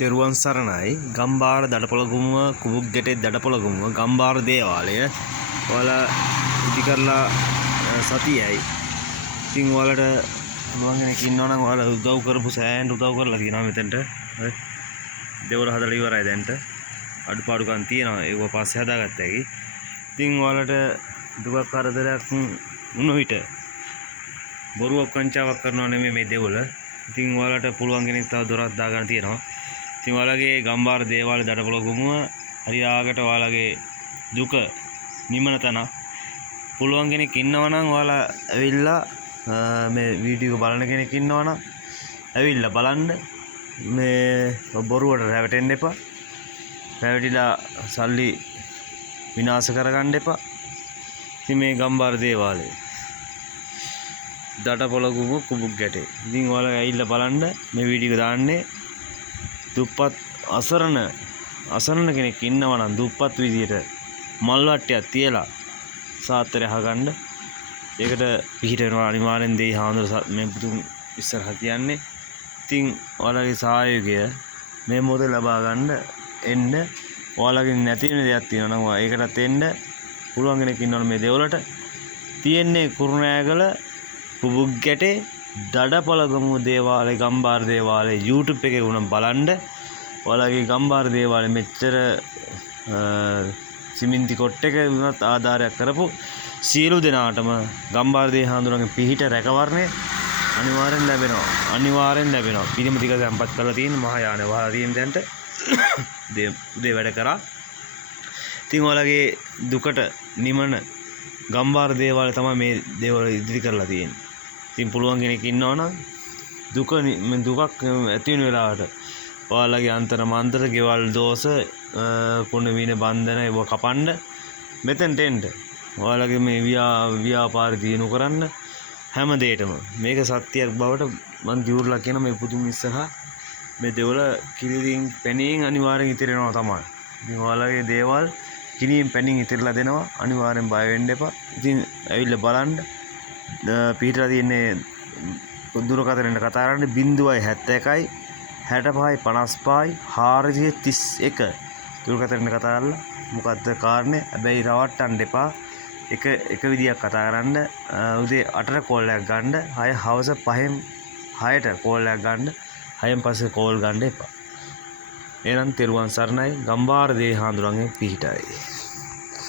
තෙරුවන් සරණයි. ගම්බාර දඩපොළගමුව කුබුක්ගැටේ දඩපොළගමුව ගම්බාර දේවාලය ඔයාලා ඉදි කරලා සතියයි. ඉතින් ඔයාලට පුළුවන් කෙනෙක් ඉන්නවා නම් ඔයාලා උදව් කරපු සෑහෙන උදව් කරලා තියෙනවා මෙතනට. හරි. දෙවල හදලා ඉවරයි දැන්ට. අඩුපාඩුකම් තියෙනවා. ඒක පස්සේ හදාගත්තා ඇති. ඉතින් ඔයාලට දුකක් කරදරයක් වුණ විට බොරුවක් වංචාවක් කරනවා නෙමෙයි මේ දෙවල. ඉතින් ඔයාලට පුළුවන් කෙනෙක් තව දොරක් දාගන්න තියෙනවා. ඉතින් ඔයාලගේ ගම්බාර දේවාලේ දඩපොළගමුව හරියාකට ඔයාලගේ දුක නිමන තන පුළුවන් කෙනෙක් ඉන්නවා නම් ඔයාලා ඇවිල්ලා මේ වීඩියෝ බලන කෙනෙක් ඉන්නවා නම් ඇවිල්ලා බලන්න. මේ බොරුවට රැවටෙන්න එපා. රැවටිලා සල්ලි විනාශ කරගන්න එපා. ඉතින් මේ ගම්බාර දේවාලේ දඩපොළගමුව කුබුක්ගැටේ. ඉතින් ඔයාලා ඇවිල්ලා බලන්න මේ වීඩියෝ දාන්නේ. දුප්පත් අසරණ කෙනෙක් ඉන්නවා නම් දුප්පත් විදියට මල් වට්ටියක් තියලා සාත්තරය අහගන්න. ඒකට පිහිට වෙනවා අනිවාර්යෙන් දෙයි හාමුදුර මේ පුතුන් ඉස්සරහ කියන්නේ. ඉතින් ඔයාලගේ සහයෝගය මේ මොහොතේ ලබා ගන්න එන්න. ඔයාලගේ නැති වෙන දෙයක් තියෙනවා නම් ඒකටත් එන්න. පුළුවන් කෙනෙක් ඉන්නවනේ මේ දෙවලට. තියෙන්නේ කුරුණෑගල කුබුක්ගැටේ දඩපොළගමුව දේවාලේ ගම්බාර දේවාලේ YouTube එකේ වුණ බලන්න. ඔයාලගේ ගම්බාර දේවාලේ මෙච්චර සිමෙන්ති කොට් එක වුණත් ආධාරයක් කරපු සියලු දෙනාටම ගම්බාර දේ හාමුදුරන්ගේ පිහිට රැකවරණය අනිවාර්යෙන් ලැබෙනවා. පිළිම ටික සම්පත් කරලා තියෙන මහායාන වහලා තියෙන දැන්ට උදේ වැඩ කරා. ඉතින් ඔයාලගේ දුකට නිමන ගම්බාර දේවාලේ තමයි මේ දේවල් ඉදිරි කරලා තියෙන්නේ. ඉතින් පුළුවන් කෙනෙක් ඉන්නවා නම් දුකක් ඇති වෙන වෙලාවට ඔයාලගේ අන්තර මන්තර ගෙවල් දෝෂ කුණ වින බන්ධන ඒව කපන්න මෙතෙන්ට එන්න. ඔයාලගේ මේ ව්‍යාපාර දිනු කරන්න හැම දෙයකම මේක සත්‍යයක් බවට මම දියුරලා කියන මේ පුදුම ඉස්සරහා මේ දෙවල කිරිදින් පැණියෙන් අනිවාර්යෙන් ඉතිරෙනවා තමයි. ඉතින් ඔයාලගේ දේවල් කිරියෙන් පැණියෙන් ඉතිරලා දෙනවා. අනිවාර්යෙන් බය වෙන්න එපා. ඉතින් ඇවිල්ලා බලන්න. පිටලා තියෙන්නේ දුරකථනයට කතා කරන්නේ 071 65 55 431 දුරකථනයට කතා කරලා මොකද්ද කාරණේ? හැබැයි රවට්ටන්න එපා. එක විදියක් කතා කරන්න. උදේ 8ට කෝල් එකක් ගන්න. 6 හවස 5න් 6ට කෝල් එකක් ගන්න. 6න් පස්සේ කෝල් ගන්න එපා. එහෙනම් තෙරුවන් සරණයි. ගම්බාර දේ හාමුදුරන්ගේ පිහිටයි.